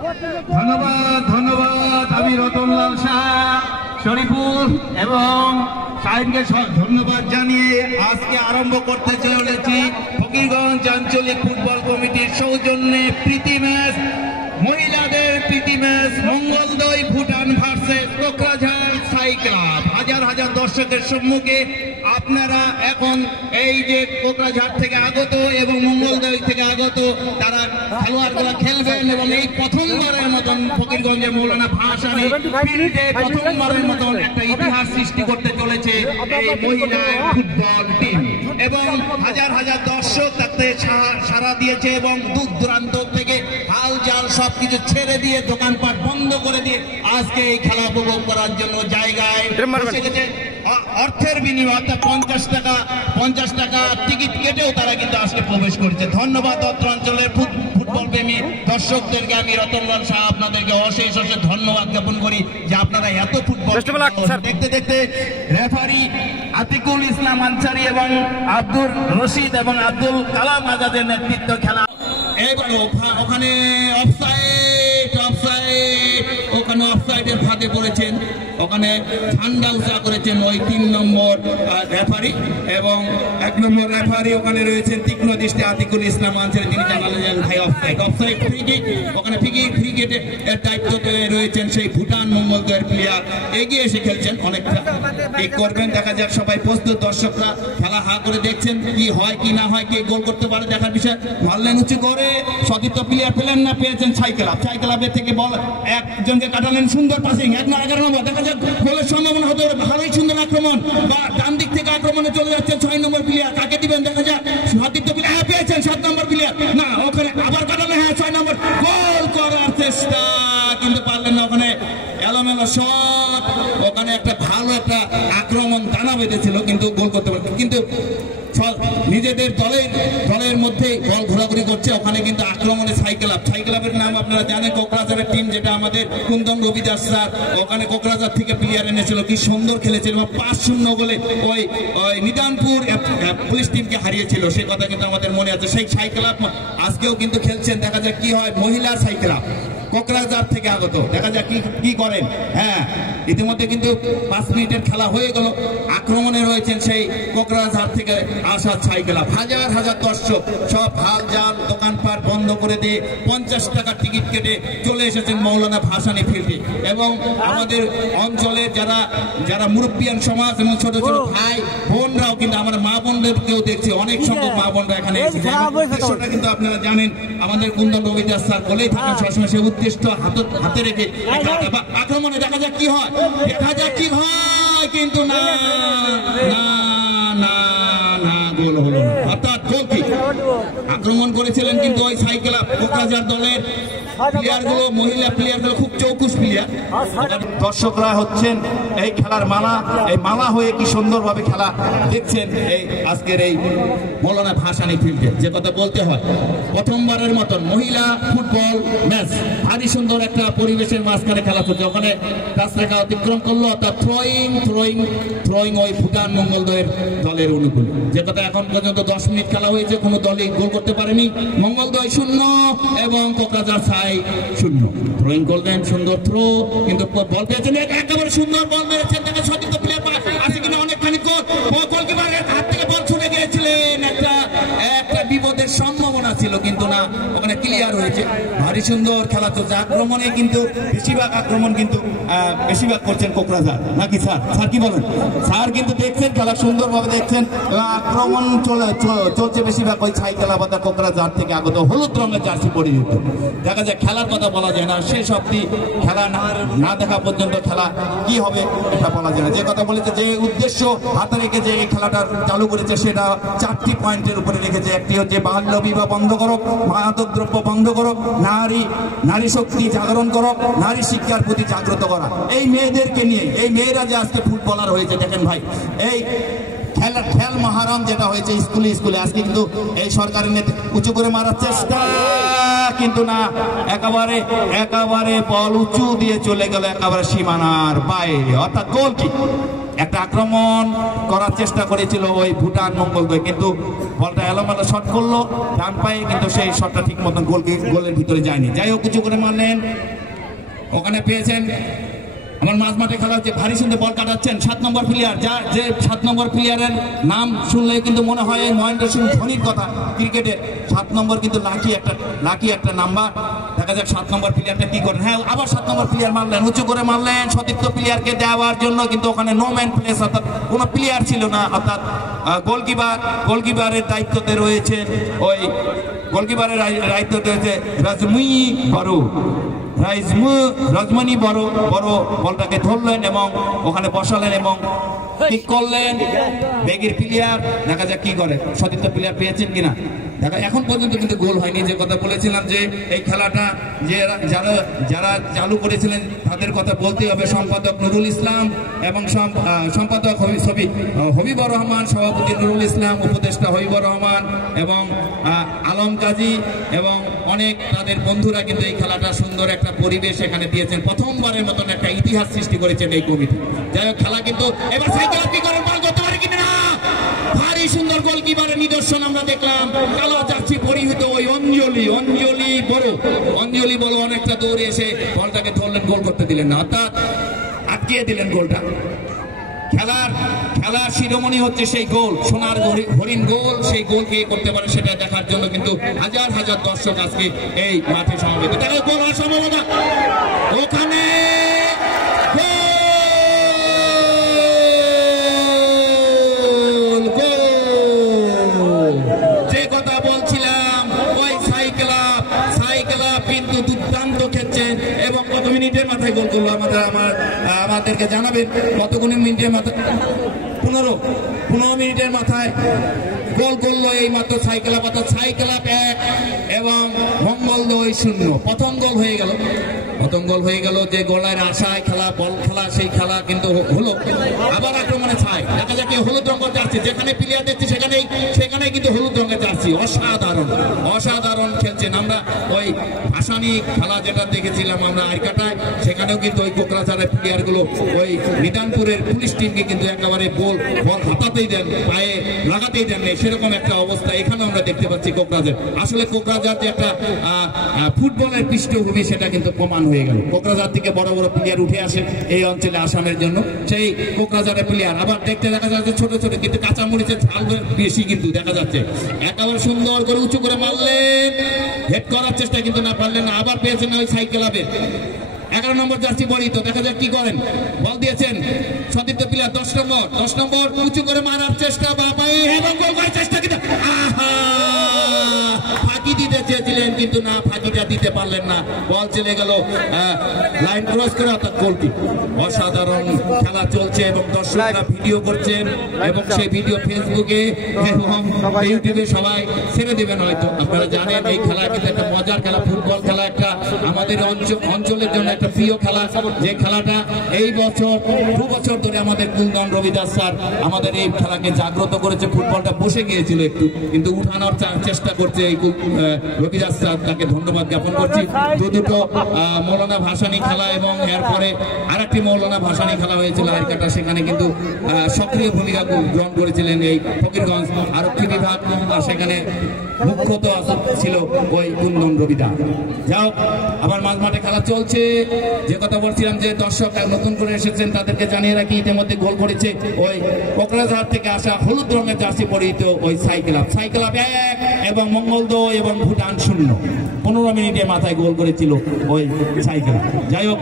ধন্যবাদ ধন্যবাদ। আমি রতনলাল শাহ শরীফুল এবং সাহিদকে ধন্যবাদ জানিয়ে আজকে আরম্ভ করতে চলেছি ফকিরগঞ্জ আঞ্চলিক ফুটবল কমিটির সৌজন্যে প্রীতি ম্যাচ, মহিলাদের প্রীতি ম্যাচ মঙ্গলদৈ ভুটান ভার্সেস কোকরাঝাড় সাই ক্লাব। হাজার হাজার দর্শকের সম্মুখে আপনারা এখন এই যে কোকরাঝাড় থেকে আগত এবং মঙ্গলদৈ থেকে আগত তারা খেলোয়াড়গুলো খেলবেন এবং এই প্রথমবারের মতন ফকিরগঞ্জে মৌলানা ভাসানী ফিল্ডে প্রথমবারের মতন একটা ইতিহাস সৃষ্টি করতে চলেছে এই মহিলা ফুটবল টিম এবং হাজার হাজার দর্শক তাতে সাড়া দিয়েছে এবং দূর দূরান্ত থেকে হাল জাল সবকিছু ছেড়ে দিয়ে দোকানপাট বন্ধ করে দিয়ে আজকে এই খেলা উপভোগ করার জন্য জায়গায় বসে গেছে। অর্থের বিনিময়ে অর্থাৎ 50 টাকা টিকিট কেটেও তারা কিন্তু আজকে প্রবেশ করেছে। ধন্যবাদ অত্র অঞ্চলের ফুটবল প্রেমী দর্শকদেরকে। আমি রতনলাল শাহ আপনাদেরকে অশেষ ধন্যবাদ জ্ঞাপন করি যে আপনারা এত ফুটবল দেখতে দেখতে রেফারি আতিকুল ইসলাম আনসারি এবং আব্দুর রশিদ এবং আব্দুল কালাম আজাদের নেতৃত্ব খেলা। এবার ওখানে ওখানে অফসাইডের ফাঁদে পড়েছেন, ওখানে ঠান্ডা উঁচা করেছেন ওই 3 নম্বর রেফারি এবং 1 নম্বর রেফারি ওখানে রয়েছেন তীক্ষ্ণ দৃষ্টি আতিকুল ইসলাম আনসারি, তিনি জানালেন ভাই অফসাইড ফ্রি কিক। ওখানে ফ্রি কিকের দায়িত্বতে রয়েছেন সেই ভুটান মঙ্গলদৈয়ের প্লেয়ার, এগিয়ে এসে খেলছেন অনেকটা ঠিক করবেন। দেখা যাক সবাই প্রস্তুত, দর্শকরা খেলা হা করে দেখছেন কি হয় কি না হয়, কে গোল করতে পারে দেখার বিষয়। মারলেন উঁচু করে, সতীর্থ প্লেয়ার পেলেন না, পেয়েছেন সাই ক্লাবের থেকে বল একজনকে কাটালেন, সুন্দর পাসিং 11 নম্বর। দেখা যাক গোলের সম্ভাবনা হতে পারে, ভালোই সুন্দর আক্রমণ, ডান দিক থেকে আক্রমণে চলে যাচ্ছে 6 নম্বর প্লেয়ার, কাকে দিবেন দেখা যাক। সতীর্থ প্লেয়ার পেয়েছেন 7 নম্বর প্লেয়ার, না ওখানে আবার কাটালেন, হ্যাঁ 6 নম্বর, গোল করার চেষ্টা কিন্তু পারলেন না। ওখানে এলোমেলো শট, ওখানে একটা ভালো একটা আক্রমণ টানা বেঁধেছিল কিন্তু গোল করতে পারে, কিন্তু নিজেদের দলের মধ্যে বল ঘোরাঘুরি করছে। ওখানে কিন্তু আক্রমণে সাই ক্লাবের নাম আপনারা জানেন, কোকরাঝাড়ের টিম যেটা আমাদের কুন্দন রবিদাস স্যার ওখানে কোকরাঝাড় থেকে প্লেয়ার এনেছিল, কি সুন্দর খেলেছিল, 5-0 গোলে ওই নিদানপুর পুলিশ টিমকে হারিয়েছিল, সেই কথা কিন্তু আমাদের মনে আছে। সেই সাই ক্লাব আজকেও কিন্তু খেলছেন, দেখা যাক কি হয়। মহিলার সাই ক্লাব কোকরাঝাড় থেকে আগত, দেখা যাক কি করেন। হ্যাঁ, ইতিমধ্যে কিন্তু 5 মিনিটের খেলা হয়ে গেল। আক্রমণে রয়েছেন সেই কোকরাঝাড় থেকে আসা সাই ক্লাব। হাজার হাজার দর্শক সব হাল জাল দোকানপাট বন্ধ করে দিয়ে 50 টাকার টিকিট কেটে চলে এসেছেন মৌলানা ভাসানী ফিল্ডে এবং আমাদের অঞ্চলে যারা মুরব্বিয়ান সমাজ এবং ছোট ছোট ভাই বোনরাও কিন্তু আমরা মা বোনদেরকেও দেখছি, অনেক সংখ্যক মা বোনরা এখানে এসেছে। উদ্দেশ্যটা কিন্তু আপনারা জানেন, আমাদের কুন্দন রবিদাস স্যার বলেই থাকেন সবসময়, সে উদ্দেশ্য হাতে রেখে আক্রমণে দেখা যাক কি হয়, কিন্তু না গোল হলো, অর্থাৎ গোল কি আক্রমণ করেছিলেন কিন্তু ওই সাই ক্লাব কোকরাঝাড় দলের প্লেয়ারগুলো, মহিলা প্লেয়ারগুলো খুব চৌকুশ প্লেয়ার। দর্শকরা হচ্ছেন এই খেলার মালা, এই মালা হয়ে কি সুন্দরভাবে খেলা দেখছেন এই আজকের এই মৌলানা ভাসানী ফিল্ডে। যে কথা বলতে হয়, প্রথমবারের মতন মহিলা ফুটবল ম্যাচ, ভারী সুন্দর একটা পরিবেশের মাঝখানে খেলা চলছে। ওখানে টাচরেখা অতিক্রম করলো, অর্থাৎ থ্রোয়িং ওই ভুটান মঙ্গলদৈয়ের দলের অনুকূল। যে কথা এখন পর্যন্ত 10 মিনিট খেলা হয়েছে, কোনো দলই গোল করতে পারেনি। মঙ্গলদৈ 0 এবং কোকরাঝাড় সাই 0। থ্রোয়িং করলেন, সুন্দর থ্রো, কিন্তু বল পেয়েছেন, একেবারে সুন্দর বল মেরেছেন, দেখেন সতীর্থ প্লেয়ার আছে কিনা, অনেকখানি গোলকিপারের হাত থেকে বল ছুটে গিয়েছিলেন, একটা বিপদের সম্ভাবনা ছিল কিন্তু না, ওখানে ক্লিয়ার হয়েছে। ভারী সুন্দর খেলা চলছে। আক্রমণে কিন্তু বেশিরভাগ করছেন কোকরাঝাড়, নাকি স্যার কি বলেন? স্যার কিন্তু দেখছেন খেলা সুন্দরভাবে দেখছেন, আক্রমণ চলছে বেশিরভাগ ওই ছাই খেলা বা কোকরাঝাড় থেকে আগত হলুদ রঙের জার্সি পরিহিত। দেখা যায় খেলার কথা বলা যায় না, শেষ অব্দি খেলা না দেখা পর্যন্ত খেলা কি হবে এটা বলা যায় না। যে কথা বলেছে, যে উদ্দেশ্য হাতে রেখে যে এই খেলাটা চালু করেছে সেটা 4টি পয়েন্টের উপরে রেখেছে। একটি হচ্ছে বাল্য বিবাহ বন্ধ করো, মাদক দ্রব্য বন্ধ করো, নারী শক্তি জাগরণ করো, নারী শিক্ষার প্রতি জাগ্রত করা। এই মেয়েদেরকে নিয়ে, এই মেয়েরা যে আজকে ফুটবলার হয়েছে, দেখেন ভাই, এই খেল মহারম যেটা হয়েছে স্কুলে আজকে কিন্তু এই সরকারের নেতা উঁচু করে মারার চেষ্টা, কিন্তু না, একেবারে বল উঁচু দিয়ে চলে গেল একেবারে সীমানার বাইরে, অর্থাৎ গোল কি একটা আক্রমণ করার চেষ্টা করেছিল ওই ভুটান মঙ্গলদয়, কিন্তু বলটা এলোমেলো শট করলো ডান পায়ে, কিন্তু সেই শটটা ঠিক মতন গোলের ভিতরে যায়নি। যাই হোক কিছু করে মারলেন, ওখানে পেয়েছেন। আমার মাঝ মাঠে খেলা হচ্ছে, ভারী সুন্দর বল কাটাচ্ছেন 7 নম্বর প্লেয়ার, যে 7 নম্বর প্লেয়ারের নাম শুনলে কিন্তু মনে হয় এই মহেন্দ্র সিং ধোনির কথা ক্রিকেটে। 7 নম্বর কিন্তু লাকি একটা নাম্বার। দেখা যাক 7 নম্বর প্লেয়ারটা কি করেন। হ্যাঁ, আবার 7 নম্বর প্লেয়ার মারলেন, উঁচু করে মারলেন সতীর্থ প্লেয়ারকে দেওয়ার জন্য, কিন্তু ওখানে নো ম্যান প্লেস, অর্থাৎ কোনো প্লেয়ার ছিল না। অর্থাৎ গোলকিপারের দায়িত্বতে রয়েছে ওই গোলকিপারের দায়িত্বতে রয়েছে রাজমণি বড় বলটাকে ধরলেন এবং ওখানে বসালেন এবং ঠিক করলেন। বেগের প্লেয়ার, দেখা যাক কি করে, সতীর্থ প্লেয়ার পেয়েছেন কিনা। দেখা এখন পর্যন্ত কিন্তু গোল হয়নি। যে কথা বলেছিলাম যে এই খেলাটা যে যারা চালু করেছিলেন তাদের কথা বলতে হবে। সম্পাদক নুরুল ইসলাম এবং সম্পাদক হবিবুর রহমান, সভাপতি নুরুল ইসলাম, উপদেষ্টা হবিবুর রহমান এবং আলম কাজী এবং অনেক তাদের বন্ধুরা কিন্তু এই খেলাটা সুন্দর একটা পরিবেশ এখানে দিয়েছেন। প্রথমবারের মতন একটা ইতিহাস সৃষ্টি করেছেন এই কমিটি। যাই হোক খেলা কিন্তু এবার সাইকেল আপনি করেন, বল করতে পারে কিনা। ভারী সুন্দর গোলকিপারের নিদর্শন আমরা দেখলাম। কালো জার্সি পরিহিত ওই অঞ্জলি বড় অনেকটা দৌড়ে এসে বলটাকে ধরলেন, গোল করতে দিলেন না, অর্থাৎ আটকিয়ে দিলেন গোলটা। খেলার শিরোমণি হচ্ছে সেই গোল, সোনার হরিণ গোল। সেই গোল কে করতে পারে সেটা দেখার জন্য কিন্তু হাজার হাজার দর্শক আজকে এই মাঠে সমবেত। তারা গোল হওয়ার সম্ভাবনা ওখানে, যে কথা বলছিলাম ওই সাইকেল কিন্তু দুর্দান্ত খেলছেন এবং কত মিনিটের মাথায় গোল করলো আমাদেরকে জানাবেন। কতগুলো মিনিটের মাথায় 15 মিনিটের মাথায় গোল করলো এই মাত্র সাইকেল 1 এবং মঙ্গলদয় 0। প্রথম গোল হয়ে গেল যে গোলের আশায় বল খেলা সেই খেলা কিন্তু হলো। আবার আক্রমণে ছাই, দেখা যাক হলুদ রঙের জার্সি, যেখানে প্লেয়ার দেখছি সেখানে কিন্তু হলুদ রঙের জার্সি, অসাধারণ খেলছেন। আমরা ওই আসানি খেলা যেটা দেখেছিলাম আমরা আইকাটায়, সেখানেও কিন্তু ওই কোকরাঝারের প্লেয়ার গুলো ওই নিদানপুরের পুলিশ টিমকে কিন্তু একেবারে বল হাতাতেই দেন, পায়ে লাগাতেই দেন, সেরকম একটা অবস্থা এখানে আমরা দেখতে পাচ্ছি কোকরাঝার। আসলে কোকরাঝার যে একটা ফুটবলের পৃষ্ঠভূমি সেটা কিন্তু প্রমাণ হয়ে গেল। কোকরাঝার থেকে বড় বড় প্লেয়ার উঠে আসে এই অঞ্চলে আসামের জন্য, সেই কোকরাঝারের প্লেয়ার আবার দেখতে দেখা যাচ্ছে ছোট কিন্তু কাঁচামরিচের ঝাল বেশি কিন্তু দেখা যাচ্ছে। একেবারে সুন্দর করে উঁচু করে মারলেন, হেড করার চেষ্টা কিন্তু না পারলেন না। আবার পেয়েছেন ওই সাইকেল 11 নম্বর জার্সি পরিহিত, দেখা যাক কি করেন। বল দিয়েছেন সতীর্থ প্লেয়ার 10 নম্বর উঁচু করে মারার চেষ্টা, এবং গোল করার চেষ্টা, কিন্তু ফাঁকি দিতে চেয়েছিলেন কিন্তু না, ফাঁকিটা দিতে পারলেন না। বল চলে গেল লাইন ক্রস করে, অর্থাৎ গোলটি। অসাধারণ খেলা চলছে এবং দর্শকরা ভিডিও করছেন এবং সেই ভিডিও ফেসবুকে এবং ইউটিউবে সবাই ছেড়ে দেবেন। হয়তো আপনারা জানেন এই খেলা কিন্তু একটা মজার খেলা, ফুটবল খেলা একটা আমাদের অঞ্চলের জন্য একটা প্রিয় খেলা। যে খেলাটা এই বছর 2 বছর ধরে আমাদের কুলদম রবিদাস স্যার আমাদের এই খেলাকে জাগ্রত করেছে। ফুটবলটা বসে গিয়েছিল একটু, কিন্তু উঠানোর চেষ্টা করছে এই রবিদাস স্যার, তাকে ধন্যবাদ জ্ঞাপন করছি। দুটো মৌলানা ভাসানী খেলা এবং এরপরে আরেকটি মৌলানা ভাসানী খেলা হয়েছিল আরকাটা, সেখানে কিন্তু সক্রিয় ভূমিকা গ্রহণ করেছিলেন এই ফকিরগঞ্জ আরক্ষী বিভাগ, সেখানে মুখ্যত ছিল ওই কুলদম রবিদাস। যাও আবার মাঝ মাঠে খেলা চলছে। যে কথা বলছিলাম যে দর্শক নতুন করে এসেছেন তাদেরকে জানিয়ে রাখি, ইতিমধ্যে গোল করেছে ওই কোকরাঝার থেকে আসা হলুদ রঙের জার্সি পরিহিত ওই সাইকেল 1 এবং মঙ্গলদয় এবং ভুটান 0। 15 মিনিটের মাথায় গোল করেছিল ওই সাইকেল। যাই হোক